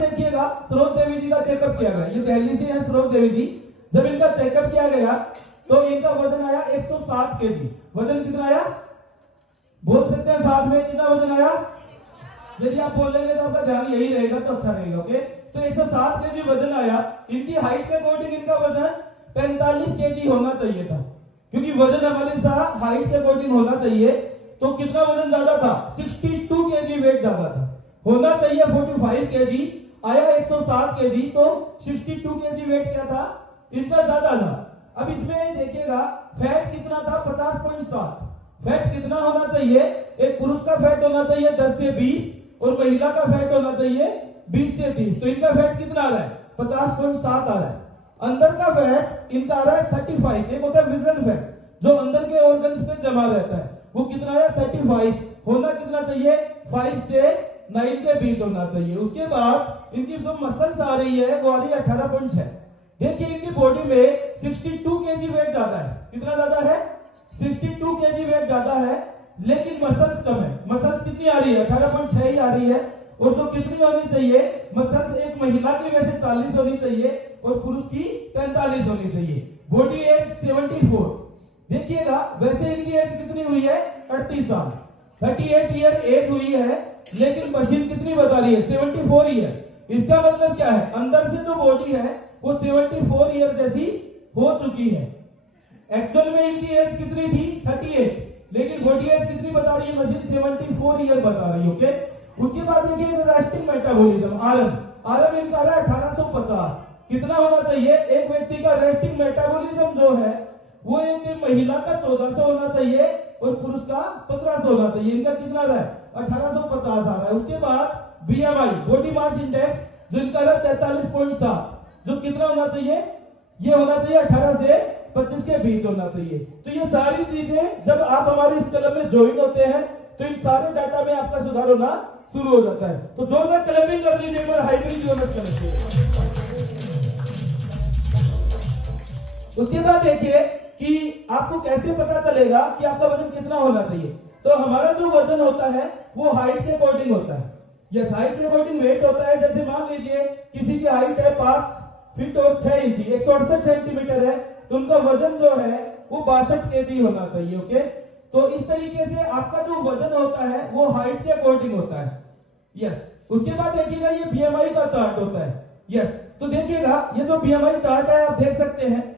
देखिएगा सरोज देवी जी का चेकअप किया गया। ये दिल्ली से हैं सरोज देवी जी। जब इनका चेकअप किया गया तो इनका वजन आया 107 केजी। वजन कितना आया बोल सकते हैं साथ में, कितना वजन आया? यदि आप बोलेंगे तो आपका ध्यान यही रहेगा तो अच्छा रहेगा। ओके, तो 107 केजी वजन आया। इनकी हाइट के अकॉर्डिंग इनका वजन 45 केजी होना चाहिए था, क्योंकि वजन हमेशा हाइट के अकॉर्डिंग होना चाहिए। तो कितना वजन ज्यादा था? 62 केजी वेट ज्यादा था। होना चाहिए 45 केजी, आया 107 केजी, तो 62 केजी वेट क्या था? इनका ज्यादा था। अब इसमें देखिएगा फैट कितना था? 50.7। फैट कितना होना चाहिए? एक पुरुष का फैट होना चाहिए 10 से 20 और महिला का फैट होना चाहिए 20 से 30। तो इनका फैट कितना आ रहा है? 50.7 आ रहा है। अंदर का फैट इनका आ रहा है 35। एक होता है विजरल फैट जो अंदर के ऑर्गन्स पे जमा रहता है, वो कितना है? 35। होना कितना चाहिए? 5 से 9 के बीच होना चाहिए। उसके बाद इनकी जो मसल्स आ रही है वो आ रही है 18.6। देखिए इनकी बॉडी में 62 केजी वेट ज्यादा है। कितना ज्यादा है? 62 केजी वेट ज्यादा है, लेकिन मसल्स कम है। मसल्स कितनी आ रही है? 18.6 ही आ रही है। और जो कितनी होनी चाहिए मसल्स, एक महिला की वैसे 40 होनी चाहिए और पुरुष की 45 होनी चाहिए। Body age 74। देखिएगा वैसे इनकी एज कितनी हुई है? 38 साल, 38 ईयर एज हुई है, लेकिन मशीन कितनी बता रही है? 74 ईयर। इसका मतलब क्या है? अंदर से जो बॉडी है वो 74 ईयर जैसी हो चुकी है। एक्चुअल में इनकी एज कितनी थी? 38, लेकिन बॉडी एज कितनी बता रही है मशीन? 74 ईयर बता रही है। ओके, उसके बाद देखिए रेस्टिंग मेटाबॉलिज्म, आरएम इनका रहा है 1850। कितना होना चाहिए? एक व्यक्ति का रेस्टिंग मेटाबॉलिज्म जो है वो एक महिला का 1400 होना चाहिए और पुरुष का 1500 होना चाहिए। इनका कितना रहा है? 1850 आ रहा है। उसके बाद बीएमआई, बॉडी मास इंडेक्स, जो इनका रहा है 43.7, जो कितना होना चाहिए? ये होना चाहिए 18 से 25 के बीच होना चाहिए। तो ये सारी चीजें जब आप हमारे इस क्लब में ज्वाइन होते हैं तो इन सारे डाटा में आपका सुधार होना शुरू हो जाता है। तो जोरदार क्लबिंग कर दीजिए एक बार हाइब्रिड जोनस करने। उसके बाद देखिए कि आपको कैसे पता चलेगा कि आपका वजन कितना होना चाहिए। तो हमारा जो वजन होता है वो हाइट के अकॉर्डिंग होता है। यस, हाइट के अकॉर्डिंग वेट होता है। जैसे मान लीजिए किसी की हाइट है 5 फीट और 6 इंची, 168 सेंटीमीटर है, तो उनका वजन जो है वो 62 केजी होना चाहिए। ओके, तो इस तरीके से आपका जो वजन होता है वो हाइट के अकॉर्डिंग होता है। यस, उसके बाद देखिएगा ये बीएमआई का चार्ट होता है। यस, तो देखिएगा ये जो बीएमआई चार्ट है आप देख सकते हैं।